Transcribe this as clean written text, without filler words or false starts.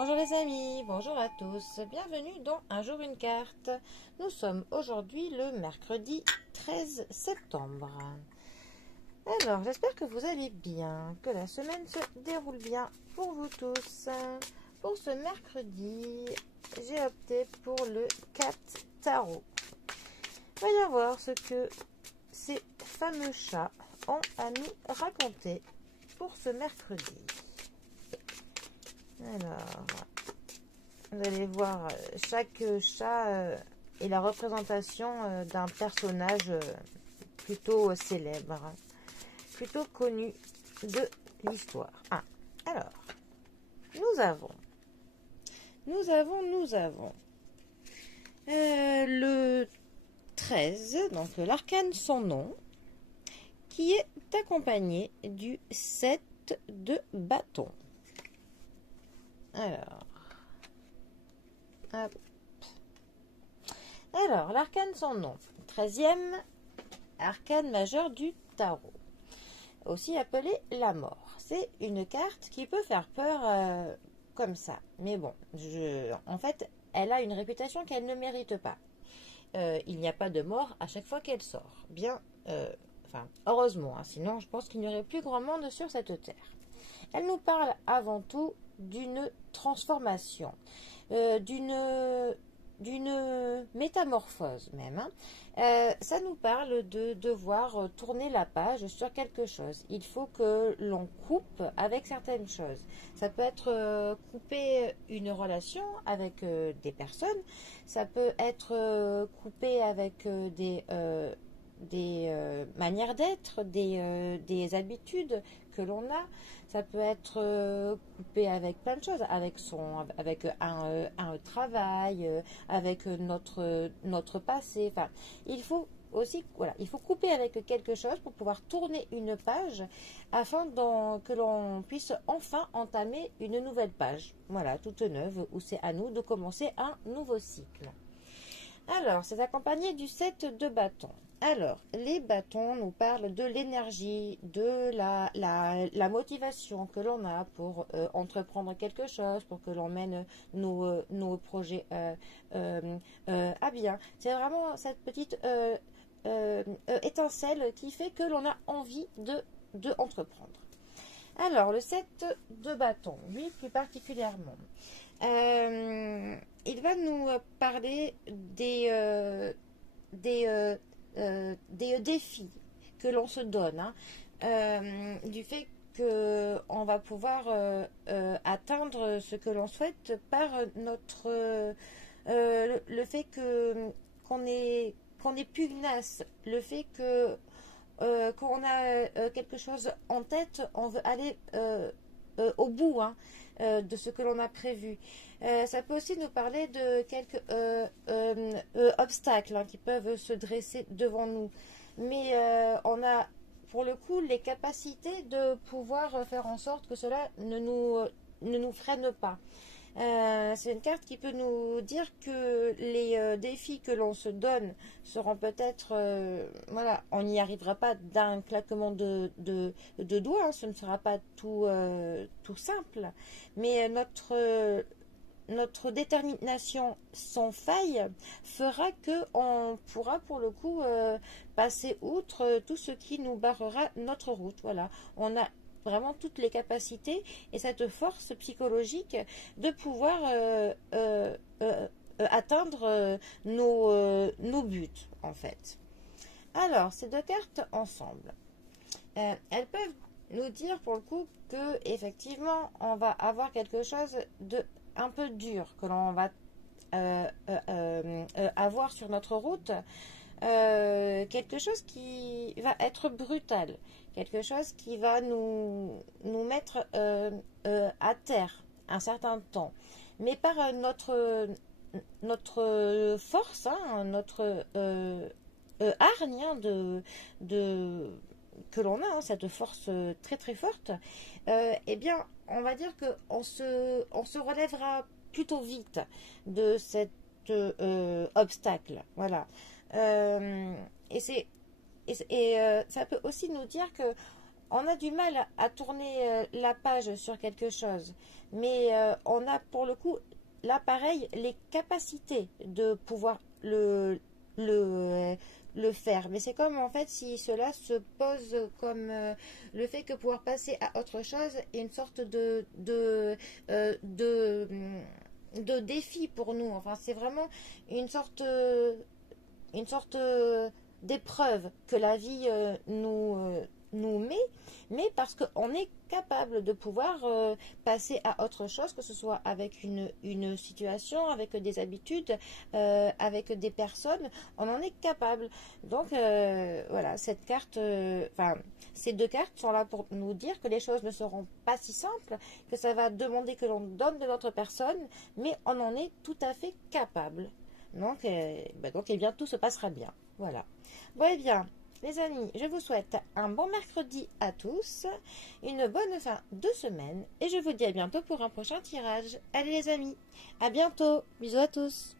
Bonjour les amis, bonjour à tous, bienvenue dans Un jour une carte. Nous sommes aujourd'hui le mercredi 13 septembre. Alors, j'espère que vous allez bien, que la semaine se déroule bien pour vous tous. Pour ce mercredi, j'ai opté pour le 4 tarot. Voyons voir ce que ces fameux chats ont à nous raconter pour ce mercredi. Alors, vous allez voir, chaque chat est la représentation d'un personnage plutôt célèbre, plutôt connu de l'histoire. Alors, nous avons le 13, donc l'arcane sans nom, qui est accompagné du 7 de bâton. Alors, l'arcane sans nom, 13e arcane majeur du tarot, aussi appelé la mort. C'est une carte qui peut faire peur comme ça. Mais bon, en fait, elle a une réputation qu'elle ne mérite pas. Il n'y a pas de mort à chaque fois qu'elle sort. Heureusement, sinon je pense qu'il n'y aurait plus grand monde sur cette terre. Elle nous parle avant tout d'une transformation, d'une métamorphose même. Ça nous parle de devoir tourner la page sur quelque chose. Il faut que l'on coupe avec certaines choses. Ça peut être couper une relation avec des personnes, ça peut être couper avec des manières d'être, des habitudes que l'on a. Ça peut être coupé avec plein de choses, avec un travail, avec notre passé. Enfin, il faut aussi, voilà, il faut couper avec quelque chose pour pouvoir tourner une page afin que l'on puisse enfin entamer une nouvelle page. Voilà, toute neuve, où c'est à nous de commencer un nouveau cycle. Alors, c'est accompagné du 7 de bâton. Alors, les bâtons nous parlent de l'énergie, de la motivation que l'on a pour entreprendre quelque chose, pour que l'on mène nos projets à bien. C'est vraiment cette petite étincelle qui fait que l'on a envie de entreprendre. Alors, le 7 de bâton, lui plus particulièrement, il va nous parler des défis que l'on se donne, du fait qu'on va pouvoir atteindre ce que l'on souhaite par le fait qu'on est pugnace, le fait qu'on a quelque chose en tête, on veut aller au bout de ce que l'on a prévu. Ça peut aussi nous parler de quelques obstacles qui peuvent se dresser devant nous. Mais on a pour le coup les capacités de pouvoir faire en sorte que cela ne nous freine pas. C'est une carte qui peut nous dire que les défis que l'on se donne seront peut-être, on n'y arrivera pas d'un claquement de doigts, ce ne sera pas tout simple, mais notre détermination sans faille fera qu'on pourra pour le coup passer outre tout ce qui nous barrera notre route. Voilà, on a vraiment toutes les capacités et cette force psychologique de pouvoir atteindre nos buts en fait. Alors, ces deux cartes ensemble, elles peuvent nous dire pour le coup que effectivement on va avoir quelque chose de un peu dur que l'on va avoir sur notre route, quelque chose qui va être brutal, quelque chose qui va nous mettre à terre un certain temps, mais par notre force, notre hargne que l'on a, cette force très très forte, eh bien on va dire qu'on se relèvera plutôt vite de cet obstacle. Voilà. Et ça peut aussi nous dire que on a du mal à tourner la page sur quelque chose, mais on a pour le coup, là pareil, les capacités de pouvoir le, le faire. Mais c'est comme en fait si cela se pose comme le fait que pouvoir passer à autre chose est une sorte de défi pour nous. Enfin, c'est vraiment une sorte, une sorte d'épreuve que la vie nous met, mais parce qu'on est capable de pouvoir passer à autre chose, que ce soit avec une situation, avec des habitudes, avec des personnes, on en est capable. Donc voilà, cette carte, enfin, ces deux cartes sont là pour nous dire que les choses ne seront pas si simples, que ça va demander que l'on donne de notre personne, mais on en est tout à fait capable. Donc, eh bien, tout se passera bien. Voilà. Bon, eh bien, les amis, je vous souhaite un bon mercredi à tous, une bonne fin de semaine, et je vous dis à bientôt pour un prochain tirage. Allez les amis, à bientôt, bisous à tous.